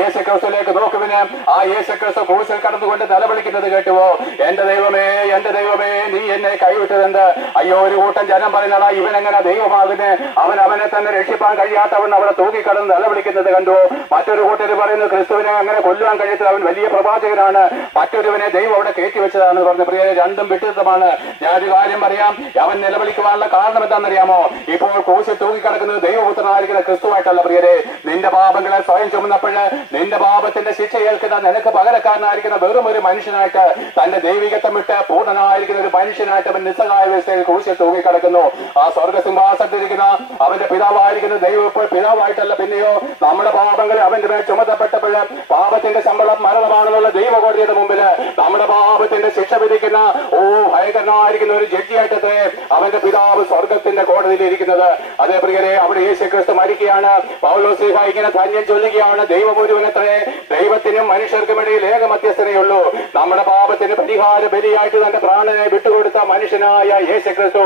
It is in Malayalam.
യേശുക്രിസ്തുവിലേക്ക് നോക്കുവിന് ആ യേശുക്രിസ്തു ക്രൂശിൽ കടന്നുകൊണ്ട് നിലവിളിക്കുന്നത് കേട്ടുവോ, എന്റെ ദൈവമേ നീ എന്നെ കൈവിട്ടതെന്ത്? അയ്യോ, ഒരു കൂട്ടം ജനം പറയുന്നതാ ഇവനെങ്ങനെ ദൈവമാകുന്നേ, അവനെ തന്നെ രക്ഷിപ്പാൻ കഴിയാത്തവൻ അവിടെ തൂക്കിക്കടന്ന് നിലവിളിക്കുന്നത് കണ്ടു. മറ്റൊരു കൂട്ടർ പറയുന്നു ക്രിസ്തുവിനെ അങ്ങനെ കൊല്ലുവാൻ കഴിയത്തില്ല, അവൻ വലിയ പ്രവാചകനാണ്, മറ്റൊരുവനെ ദൈവം അവിടെ കയറ്റി വെച്ചതാണെന്ന് പറഞ്ഞു. പ്രിയരെ, രണ്ടും വിട്ടിത്തമാണ്. ഞാനൊരു കാര്യം പറയാം, അവൻ നിലവിളിക്കുവാനുള്ള കാരണം എന്താണെന്നറിയാമോ? ഇപ്പോൾ ക്രൂശിൽ തൂക്കിക്കിടക്കുന്നത് ദൈവപുത്രനായിരിക്കുന്ന ക്രിസ്തുവായിട്ടല്ല പ്രിയരെ. നിന്റെ പാപങ്ങളെ സ്വയം ചുമന്നപ്പോഴ് നിന്റെ പാപത്തിന്റെ ശിക്ഷ ഏൽക്കുന്ന നിനക്ക് പകരക്കാരനായിരിക്കുന്ന വെറും ഒരു മനുഷ്യനായിട്ട്, തന്റെ ദൈവികത്വം വിട്ട് പൂർണ്ണനായിരിക്കുന്ന ഒരു മനുഷ്യനായിട്ട് അവൻ നിസ്സഹായ വ്യവസ്ഥയിൽ ക്രൂശിൽ തൂങ്ങിക്കിടക്കുന്നു. ആ സ്വർഗസിംഹാസനത്തിരിക്കുന്ന അവന്റെ പിതാവായിരിക്കുന്ന ദൈവം ഇപ്പോൾ പിതാവായിട്ടല്ല, പിന്നെയോ നമ്മുടെ പാപങ്ങളെ അവന്റെ മേൽ ചുമത്തപ്പെട്ടപ്പോൾ പാപത്തിന്റെ ശമ്പളം മരണമാണെന്നുള്ള ദൈവകോടതിയുടെ മുമ്പിൽ നമ്മുടെ പാപത്തിന്റെ ശിക്ഷ വിധിക്കുന്ന ഭയങ്കരനായിരിക്കുന്ന ഒരു ജഡ്ജിയായിട്ടത്തെ അവന്റെ പിതാവ് സ്വർഗത്തിന്റെ കോടതിയിൽ ഇരിക്കുന്നത്. അതേ പ്രിയരെ, അവിടെ യേശുക്രിസ്തു മരിക്കുകയാണ്. പൗലോസ് ഇങ്ങനെ ധന്യം ചൊല്ലുകയാണ്, ദൈവം ഒരുവനത്രേ, ദൈവത്തിനും മനുഷ്യർക്കും ഇടയിൽ ഏക മധ്യസ്ഥതയുള്ളൂ. നമ്മുടെ പാപത്തിന് പരിഹാര ബലിയായിട്ട് തന്റെ പ്രാണനെ വിട്ടുകൊടുത്ത മനുഷ്യനായ യേശുക്രിസ്തു